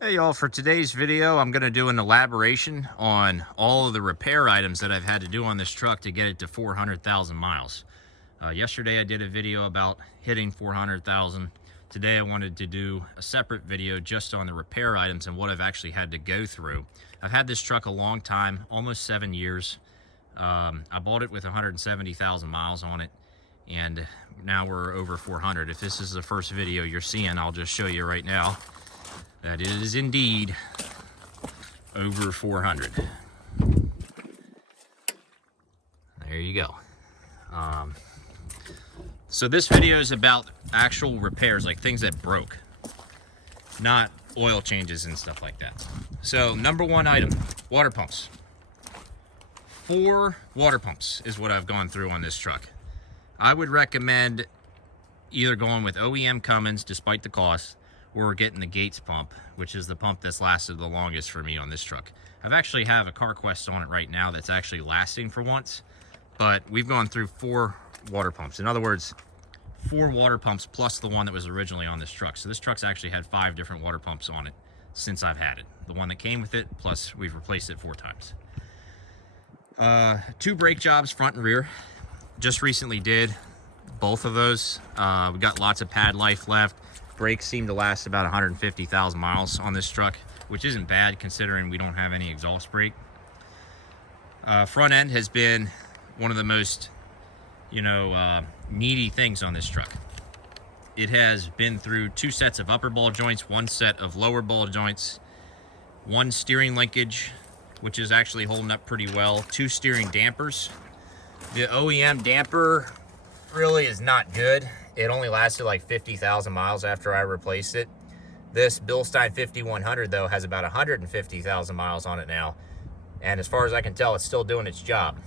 Hey y'all, for today's video, I'm going to do an elaboration on all of the repair items that I've had to do on this truck to get it to 400,000 miles. Yesterday I did a video about hitting 400,000. Today I wanted to do a separate video just on the repair items and what I've actually had to go through. I've had this truck a long time, almost 7 years. I bought it with 170,000 miles on it, and now we're over 400. If this is the first video you're seeing, I'll just show you right now that it is indeed over 400. There you go. So this video is about actual repairs, like things that broke, not oil changes and stuff like that. So number one item, water pumps. 4 water pumps is what I've gone through on this truck. I would recommend either going with OEM Cummins, despite the cost, or getting the Gates pump, which is the pump that's lasted the longest for me on this truck. I've actually have a CarQuest on it right now that's actually lasting for once, but we've gone through 4 water pumps. In other words, 4 water pumps plus the one that was originally on this truck. So this truck's actually had 5 different water pumps on it since I've had it. The one that came with it, plus we've replaced it 4 times. 2 brake jobs, front and rear. Just recently did both of those. We got lots of pad life left. Brakes seem to last about 150,000 miles on this truck, which isn't bad considering we don't have any exhaust brake. Front end has been one of the most, needy things on this truck. It has been through 2 sets of upper ball joints, 1 set of lower ball joints, 1 steering linkage, which is actually holding up pretty well, 2 steering dampers. The OEM damper really is not good. It only lasted like 50,000 miles after I replaced it. This Bilstein 5100 though has about 150,000 miles on it now, and as far as I can tell, it's still doing its job.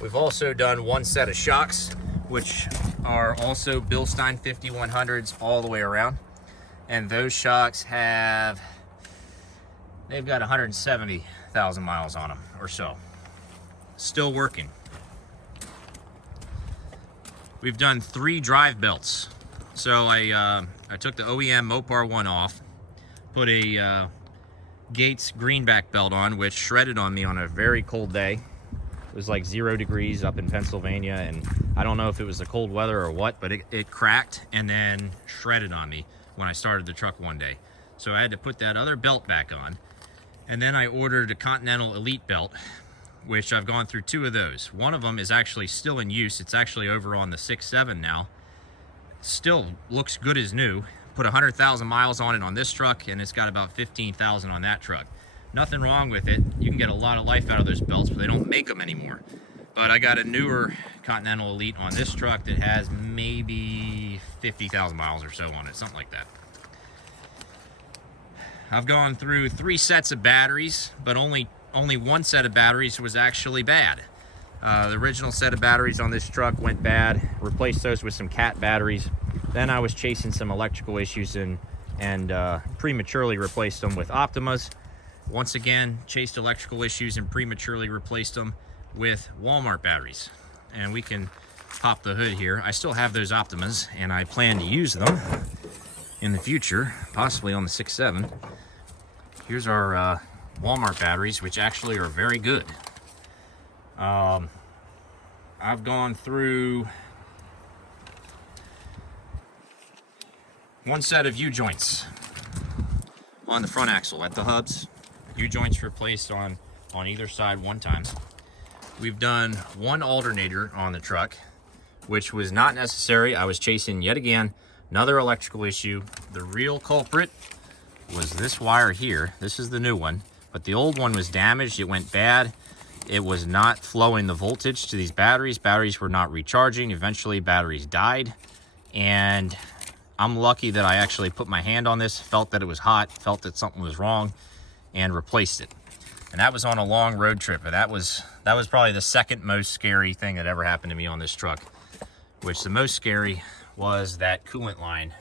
We've also done 1 set of shocks, which are also Bilstein 5100s all the way around, and those shocks they've got 170,000 miles on them or so. Still working. We've done 3 drive belts. So I took the OEM Mopar one off, put a Gates greenback belt on, which shredded on me on a very cold day. It was like 0 degrees up in Pennsylvania, and I don't know if it was the cold weather or what, but it cracked and then shredded on me when I started the truck one day. So I had to put that other belt back on, and then I ordered a Continental Elite belt, which I've gone through 2 of those. One of them is actually still in use. It's actually over on the 6.7 now. Still looks good as new. Put 100,000 miles on it on this truck, and it's got about 15,000 on that truck. Nothing wrong with it. You can get a lot of life out of those belts, but they don't make them anymore. But I got a newer Continental Elite on this truck that has maybe 50,000 miles or so on it, something like that. I've gone through 3 sets of batteries, but only 1 set of batteries was actually bad. The original set of batteries on this truck went bad. Replaced those with some Cat batteries. Then I was chasing some electrical issues and prematurely replaced them with Optimas. Once again, chased electrical issues and prematurely replaced them with Walmart batteries. And we can pop the hood here. I still have those Optimas, and I plan to use them in the future, possibly on the 6.7. Here's our Walmart batteries, which actually are very good. I've gone through 1 set of U-joints on the front axle at the hubs. U-joints replaced on either side 1 time. We've done 1 alternator on the truck, which was not necessary. I was chasing, yet again, another electrical issue. The real culprit was this wire here. This is the new one, but the old one was damaged. It went bad. It was not flowing the voltage to these batteries. Batteries were not recharging. Eventually, batteries died. And I'm lucky that I actually put my hand on this, felt that it was hot, felt that something was wrong, and replaced it. And that was on a long road trip. And that was probably the second most scary thing that ever happened to me on this truck. Which the most scary was that coolant line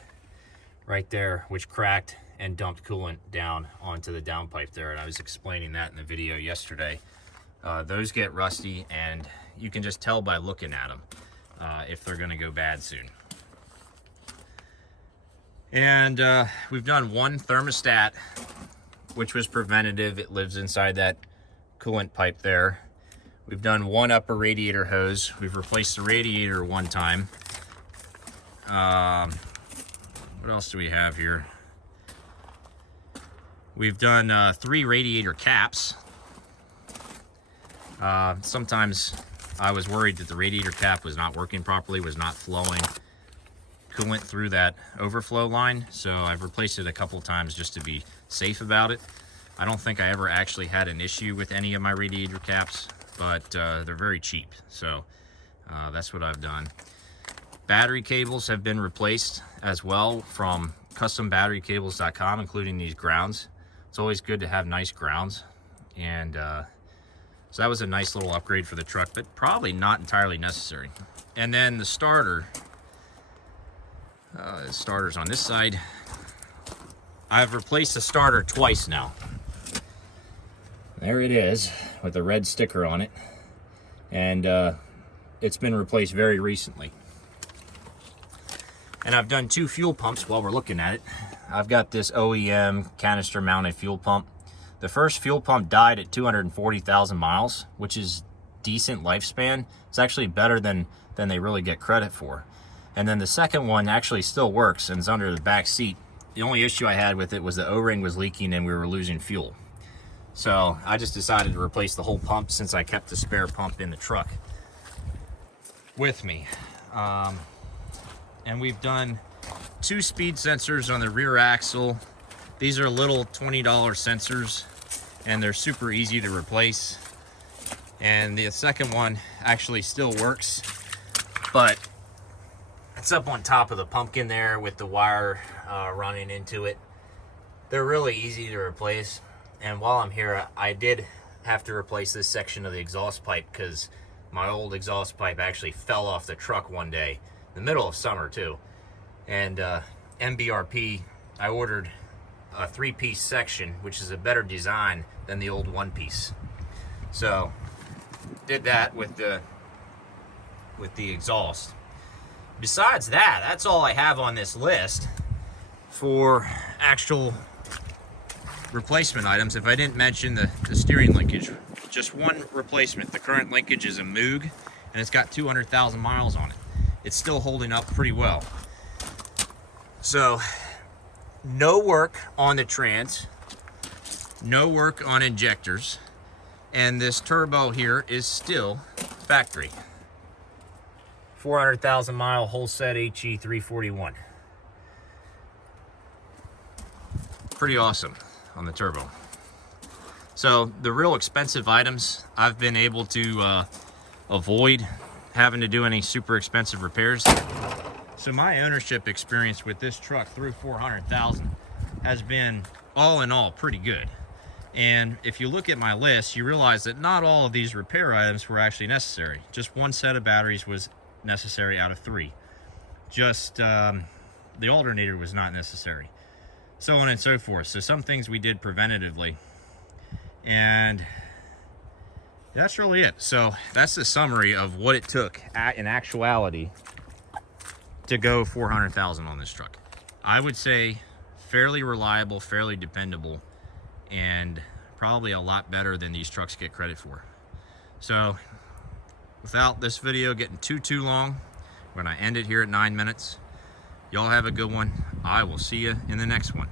right there, which cracked and dumped coolant down onto the downpipe there. And I was explaining that in the video yesterday. Those get rusty, and you can just tell by looking at them if they're going to go bad soon. And we've done one thermostat, which was preventative. It lives inside that coolant pipe there. We've done one upper radiator hose. We've replaced the radiator one time. What else do we have here? We've done 3 radiator caps. Sometimes I was worried that the radiator cap was not working properly, was not flowing coolant through that overflow line. So I've replaced it a couple times just to be safe about it. I don't think I ever actually had an issue with any of my radiator caps, but they're very cheap. So that's what I've done. Battery cables have been replaced as well from custombatterycables.com, including these grounds. It's always good to have nice grounds. And so that was a nice little upgrade for the truck, but probably not entirely necessary. And then the starter's on this side. I've replaced the starter twice now. There it is with the red sticker on it. And it's been replaced very recently. And I've done 2 fuel pumps while we're looking at it. I've got this OEM canister mounted fuel pump. The first fuel pump died at 240,000 miles, which is decent lifespan. It's actually better than they really get credit for. And then the second one actually still works and is under the back seat. The only issue I had with it was the O-ring was leaking and we were losing fuel. So I just decided to replace the whole pump since I kept the spare pump in the truck with me. And we've done 2 speed sensors on the rear axle. These are little $20 sensors and they're super easy to replace. And the second one actually still works, but it's up on top of the pumpkin there with the wire running into it. They're really easy to replace. And while I'm here, I did have to replace this section of the exhaust pipe because my old exhaust pipe actually fell off the truck one day, in the middle of summer too. And MBRP, I ordered a 3-piece section, which is a better design than the old 1-piece. So did that with the exhaust. Besides that, that's all I have on this list for actual replacement items. If I didn't mention the steering linkage, just one replacement. The current linkage is a Moog and it's got 200,000 miles on it. It's still holding up pretty well. So no work on the trans, no work on injectors, and this turbo here is still factory. 400,000 mile Holset HE 341. Pretty awesome on the turbo. So the real expensive items, I've been able to avoid having to do any super expensive repairs. So my ownership experience with this truck through 400,000 has been all in all pretty good. And if you look at my list, you realize that not all of these repair items were actually necessary. Just one set of batteries was necessary out of 3. Just the alternator was not necessary. So on and so forth. So some things we did preventatively. And that's really it. So that's the summary of what it took in actuality to go 400,000 on this truck. I would say fairly reliable, fairly dependable, and probably a lot better than these trucks get credit for. So without this video getting too long, we're gonna end it here at 9 minutes. Y'all have a good one. I will see you in the next one.